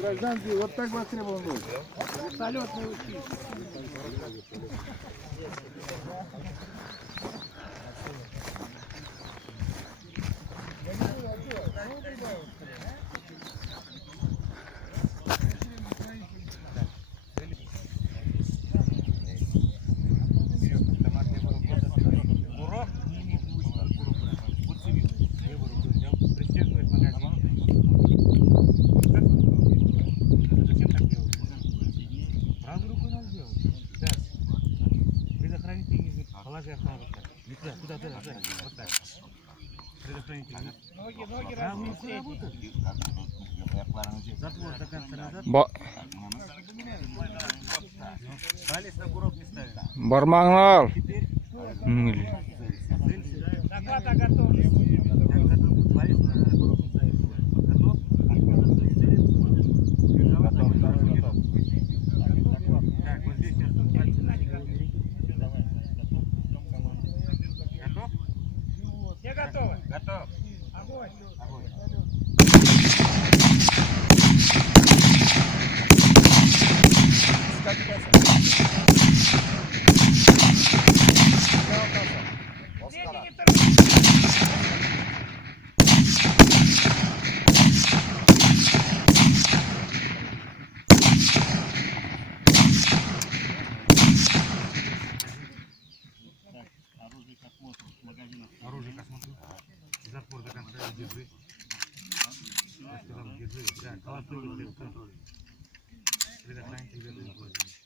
Гражданские, вот так востребованы. Вертолетные училища. Положи автомат. Куда? Вот так. Предохранитель. Ноги разные. Затвор до конца назад. Палец на курок не ставим. Бармангал. Захвата готов. Палец на курок не ставим. Готов? Так, вот здесь сейчас пальцы на них. Готов? Все готовы? Готов. Огонь. Дети, не торопитесь. Оружие к осмотру. Затвор до конца держи. Я сказал, держи. Да, колоту. Предохранитель.